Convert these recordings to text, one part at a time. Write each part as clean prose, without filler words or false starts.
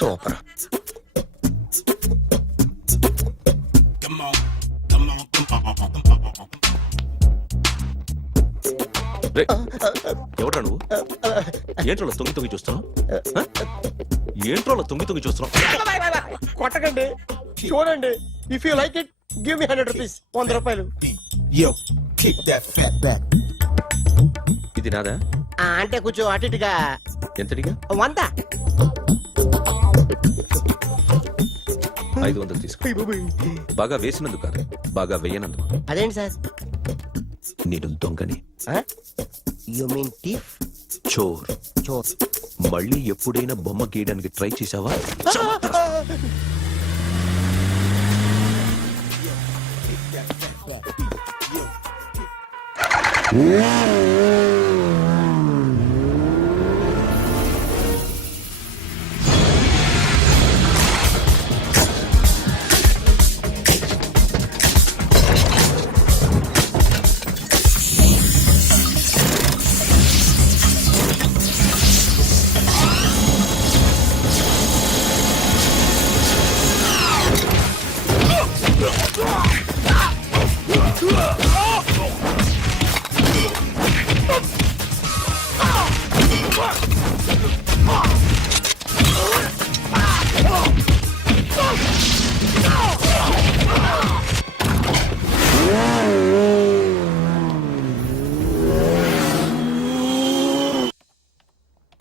Super. ఎవడ్రా నువ్వు? ఏంట్రోలో తొంగి తొంగి చూస్తున్నావు? ఏంట్రోలో తొంగి తొంగి చూస్తున్నావు? కొట్టకండి, చూడండి. If you like it give me 100 rupees. 100 రూపాయలు. ఇది నాదా? అంటే కొంచెం అటు ఇటుగా. ఎంతడిగా? 100. 500 తీసుకో. బాగా వేసినందుకు కాదు, బాగా వేయనందుకు. అదేంటి సార్? నేను దొంగని. You mean thief? చోర్. చోర్. మళ్ళీ ఎప్పుడైనా బొమ్మ గీయడానికి ట్రై చేసావా?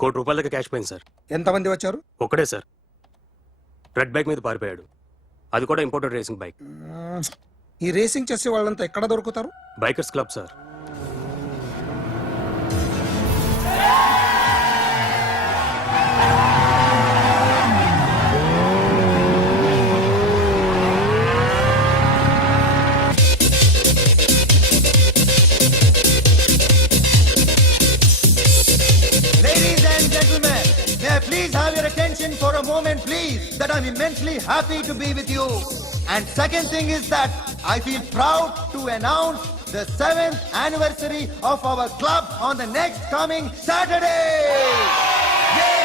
₹1 కోటి క్యాష్ పోయింది సార్. ఎంతమంది వచ్చారు? ఒక్కడే సార్. రెడ్ బైక్ మీద పారిపోయాడు. అది కూడా ఇంపోర్టెడ్ రేసింగ్ బైక్. ఈ రేసింగ్ చేసే వాళ్ళంతా ఎక్కడ దొరుకుతారు? Bikers club sir. Please have your attention for a moment, please, that I'm immensely happy to be with you. And second thing is that I feel proud to announce the 7th anniversary of our club on the next coming Saturday. Yay!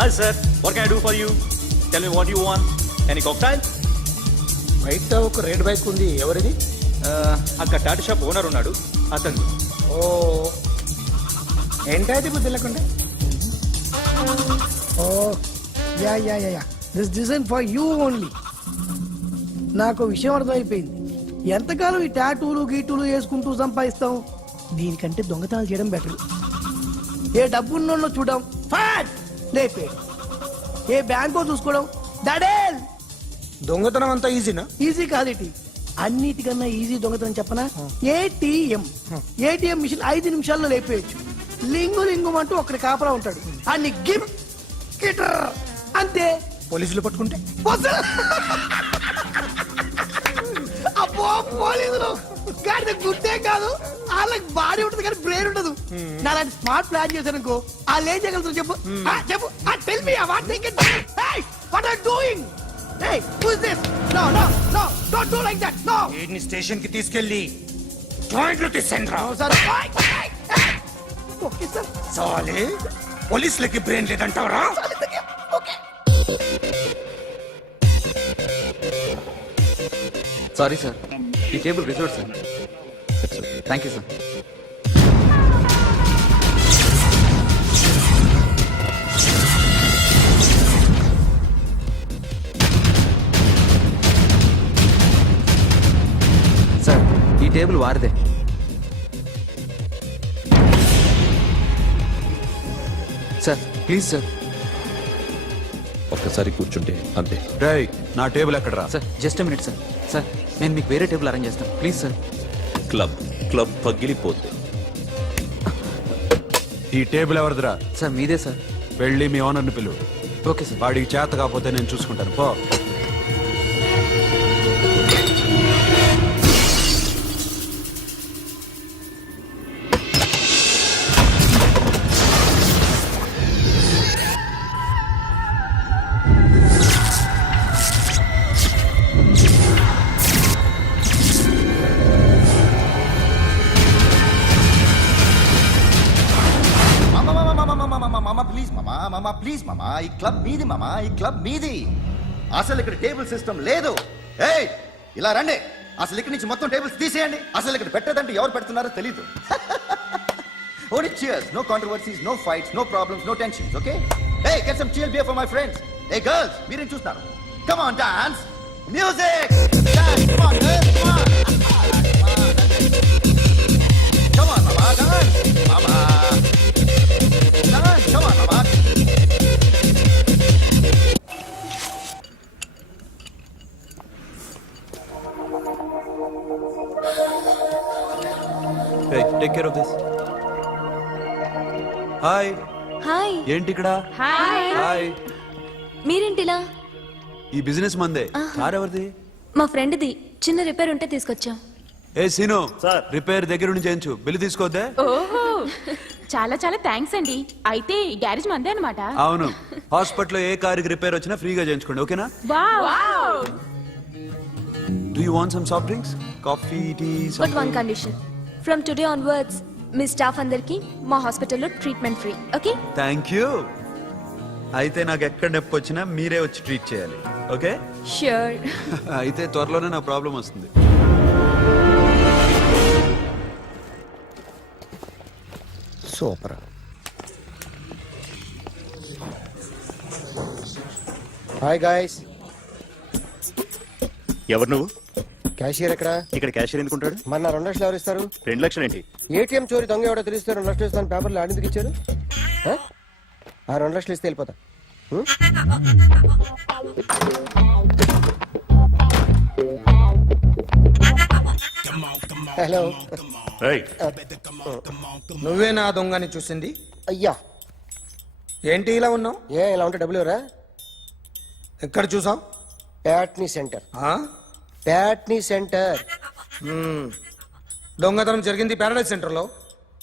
Hi sir, what can I do for you? Tell me what you want. Any cocktail? బయట ఒక red bike ఉంది, ఎవరిది? అక్కడ Tata shop owner ఉన్నాడు, అతను. ఓ, ఏంటది బుద్ధి లేకుండా? Oh yeah yeah yeah yeah this design for you only. నాకు విషయం అర్థమైపోయింది. ఎంతకాలం ఈ టాటూలు గీటూలు వేసుకుంటూ సంపాదిస్తాం? దీనికంటే దొంగతనాలు చేయడం బెటర్. ఏ డబ్బున్నోళ్ళు చూడడం ఫాట్ లేపే, ఏ బ్యాంకో చూసుకోవడం దడేల్. దొంగతనం అంతా ఈజీనా? ఈజీ కాదేటి, అన్నిటికన్నా ఈజీ దొంగతనం చెప్పనా? ఏటీఎం మిషన్ 5 నిమిషాల్లో లేపేయచ్చు. లింగు లింగు అంటూ ఒకటి కాపలా ఉంటాడు, అన్ని గిమ్ గిటర్ అంతే. పోలీసులు పట్టుకుంటే అబ్బో, పోలీసులు గాడి గుడ్డే కాదు, వాళ్ళకి బాడీ ఉంటుంది కానీ బ్రెయిన్ ఉండదు. నా అలాంటి స్మార్ట్ ప్లాన్ చేశానుకో, వాళ్ళు ఏం చేయగలుగుతారు చెప్పు? చెప్పు, tell me what they can. Hey, what are doing? Hey, who is this? No no no, don't do like that. No, వీడిని స్టేషన్ కి తీసుకెళ్ళి జాయింట్లు తీసేంద్రా. Sir okay sir. సాలే, పోలీసులకి బ్రెయిన్ లేదంటావరా? ఓకే. సారీ సార్, ఈ table reserve sir. Thank you sir. Table వారిదే. Sir please sir. ఒక్కసారి కూర్చుంటే అంతే. రేయ్ నా టేబుల్ ఎక్కడరా? Sir just minute sir. Sir నేను మీకు వేరే టేబుల్ అరేంజ్ చేస్తాను ప్లీజ్ సార్. క్లబ్ పగిలిపోద్ది. ఈ టేబుల్ ఎవరిదిరా? సార్ మీదే సార్. వెళ్ళి మీ ఓనర్ని పిలువు. Okay sir. వాడికి చేత కాకపోతే నేను చూసుకుంటాను పో. మామా ప్లీజ్ మామా, ఈ క్లబ్ మీది మామా, ఈ క్లబ్ మీది. అసలు ఇక్కడ టేబుల్ సిస్టమ్ లేదు. ఏయ్ ఇలా రండి, అసలు ఇక్కడ నుంచి మొత్తం టేబుల్స్ తీసేయండి. అసలు ఇక్కడ పెట్టదంటే ఎవరు పెడుతున్నారో తెలీదు. Only cheers, no controversies, no fights, no problems, no tensions, okay? Hey, get some chill beer for my friends. Hey girls, మీరేం చూస్తున్నారు? Come on, dance. Music. Dance, come on, girls, come on. Come on, mama, dance. Mama. Dance, come on, mama. Hey, take care of this. Hi. Hi. ఏంటి ఇక్కడ? Hi. Hi. మీరేంటిలా? ఈ business మందే. Car ఎవరిది? మా ఫ్రెండ్ది. చిన్న repair ఉంటే తీసుకొచ్చాం. ఏ scene, repair దగ్గర నుండి చేయించు. బిల్లు తీసుకోవద్దే? ఓహో చాలా చాలా థ్యాంక్స్ అండి. అయితే ఈ గ్యారేజ్ మందే అన్నమాట. అవును. హాస్పిటల్లో ఏ కారుకి రిపేర్ వచ్చినా ఫ్రీగా చేయించుకోండి, ఓకేనా? Wow. Do you want some soft drinks? Coffee, tea? But one condition. From today onwards మీ స్టాఫ్ అందరికి మా హాస్పిటల్లో treatment free. Okay? Thank you. అయితే నాకు ఎక్కడ నొప్పి వచ్చినా మీరే వచ్చి ట్రీట్ చేయాలి, ఓకే? ష్యూర్. అయితే త్వరలోనే నా ప్రాబ్లం వస్తుంది. సూపర్. Hi guys. ఎవరు నువ్వు? క్యాషియర్ ఎక్కడ? ఇక్కడ క్యాషియర్ ఎందుకుంటాడు? మన 2 లక్షలు ఎవరు ఇస్తారు? 2 లక్షలు ఏంటి? ఏటీఎం చోరీ దొంగ ఎవడో తెలిస్తే 2 లక్షలు ఇస్తాను పేపర్లు ఆడిందుకు ఇచ్చారు. ఆ 2 లక్షలు ఇస్తే వెళ్ళిపోతా. హలో. ఏయ్, నువ్వే నా దొంగని చూసింది? అయ్యా ఏంటి ఇలా ఉన్నావు? ఇలా ఉంటే డబ్బులు ఎవరా? ఎక్కడ చూసావు? ప్యాట్నీ సెంటర్. ప్యాట్నీ సెంటర్. దొంగతనం జరిగింది ప్యారడైజ్ సెంటర్ లో.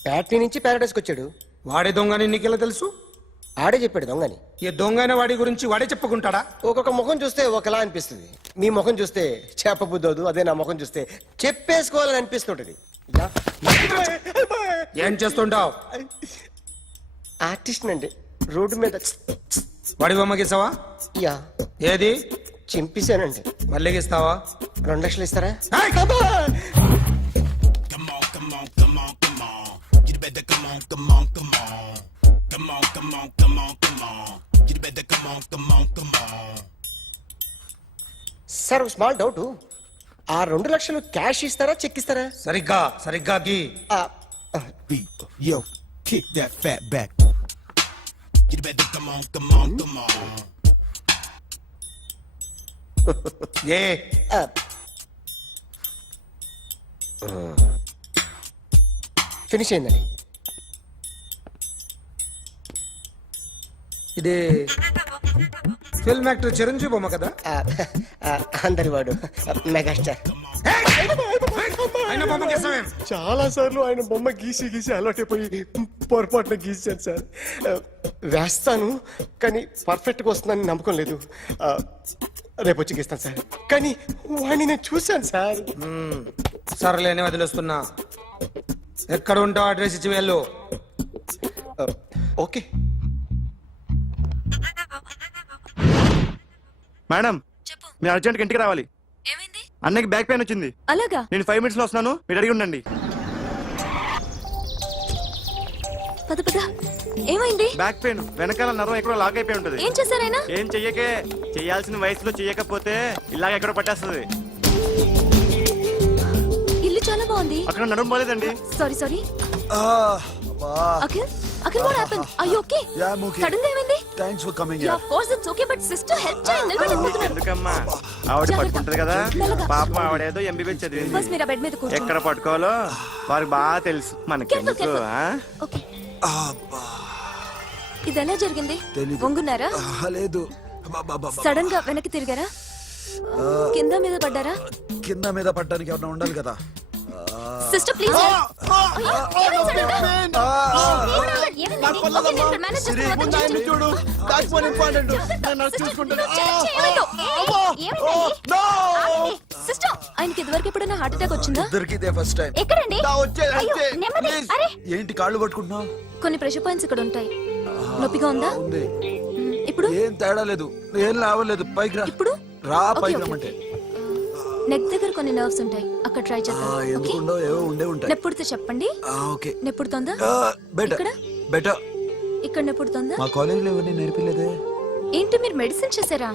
ప్యాట్నీ నుంచి ప్యారడైస్కి వచ్చాడు. వాడే దొంగని నీకెలా తెలుసు? ఆడే చెప్పాడు దొంగని. ఈ దొంగైన వాడి గురించి వాడే చెప్పుకుంటాడా? ఒక్కొక్క ముఖం చూస్తే ఒకలా అనిపిస్తుంది. మీ ముఖం చూస్తే చెప్పబుద్దోదు, అదే నా ముఖం చూస్తే చెప్పేసుకోవాలని అనిపిస్తుంటది. ఏం చేస్తుంటావు? ఆర్టిస్ట్ అండి. రోడ్డు మీద వాడి బొమ్మ గీసావా? యా. ఏది? చింపేశానండి. మళ్ళీ గీస్తావా? 2 లక్షలు ఇస్తారా? Sir small doubt. ఆ 2 లక్షలు క్యాష్ ఇస్తారా, చెక్ ఇస్తారా? సరిగ్గా గీ. Yo, kick that fat back. You better come on. A finish అయిందండి. ఇది ఫిల్మ్ యాక్టర్ చిరంజీవి బొమ్మ కదా? అందరి వాడు మెగాస్టార్. ఆయన బొమ్మ గీసావేం? చాలా సార్లు ఆయన బొమ్మ గీసి అలవాటైపోయి పొరపాటున గీసాను సార్. వేస్తాను కానీ పర్ఫెక్ట్ గా వస్తుందని నమ్మకం లేదు. రేపు వచ్చి గీస్తాను సార్. కానీ వాడిని నేను చూశాను సార్. సర్లేని వదిలేస్తున్నా. ఎక్కడ ఉంటావు అడ్రస్ ఇచ్చి వెళ్ళు. ఓకే మేడం, మీరు అర్జెంట్గా ఇంటికి రావాలి. ఏమైంది? అన్నకి బ్యాక్ పెయిన్ వచ్చింది. అలాగా? నేను 5 minutes లో వస్తున్నాను, మీరు అడిగి ఉండండి. పద పద. ఏమైంది? బ్యాక్ పెయిన్, వెనకాల నరం ఎక్కడో లాక్ అయిపోయి ఉంటది. ఏం చేశారైనా? ఏం చెయ్యకే, చెయ్యాల్సిన వయసులో చెయ్యకపోతే ఇలాగ ఎక్కడో పట్టేస్తుంది. ఇల్లు చాలా బాగుంది. అక్కడ నడుము బాలేదండి. Sorry Akhil what happen? Are you okay? Sudden గా ఏమైంది? Thanks for coming yeah of course it's okay but sister help చేయండి. నిలబడి ఎందుకమ్మా ఆవిడ పట్టుకుంటది కదా. పాపం ఆవిడేదో ఎంబీబీఎస్ చదివింది. బస్ మీరు ఆ బెడ్ మీద కూర్చోండి. ఎక్కడ పట్టుకోవాలో వారికి బాగా తెలుసు. మనకి Careful. ఓకే ఇది ఎలా జరిగింది? వంగున్నారా? లేదు సడన్ గా వెనక్కి తిరిగారా? కింద మీద పడ్డారా? కింద మీద పడ్డానికి ఏమన్నా ఉండాలి కదా. సిస్టర్ ప్లీజ్ చూడు దాట్స్ వన్ ఇంపార్టెంట్. నేను చూసుకుంటాను. సిస్టర్ ఆయనకి ఇదివరకు ఎప్పుడైనా హార్ట్ అటాక్ వచ్చిందా? దొరికితే ఫస్ట్ టైం. ఎక్కడండి? ఏంటి కాళ్ళు పట్టుకుంటున్నావు? కొన్ని ప్రెషర్ పాయింట్స్ ఇక్కడ ఉంటాయి. నొప్పిగా ఉందా? ఉంది. ఇప్పుడు ఏం తేడా లేదు, ఏం లావలేదు. పైకి రా. ఇప్పుడు రా ఓకే, పైకి ఓకే. రమ్మంటే. నెక్ దగ్గర కొన్ని నర్వ్స్ ఉంటాయి, అక్కడ ట్రై చేద్దాం. ఓకే ఎందుకుండో ఏవో ఉండే ఉంటాయి. నెప్పుడుతో చెప్పండి. ఓకే. నెప్పుడుతోందా? బెటర్ ఇక్కడ బెటర్. ఇక్కడ నెప్పుడుతోందా? మా కాలేజీలో ఎవరిని నేర్పిలేదే. ఏంటి మీరు మెడిసిన్ చేశారా?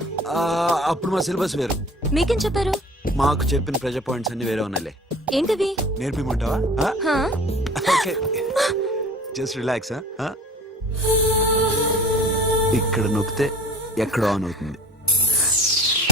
అప్పుడు మా సిలబస్ వేరు. మీకేం చెప్పారు? మాకు చెప్పిన ప్రెజర్ పాయింట్స్ అన్ని వేరే ఉన్నాయిలే. ఏంటివి? నేర్పిమంటావా? హా? Okay just relax. ఇక్కడ నొక్కితే ఎక్కడ ఆన్ అవుతుంది.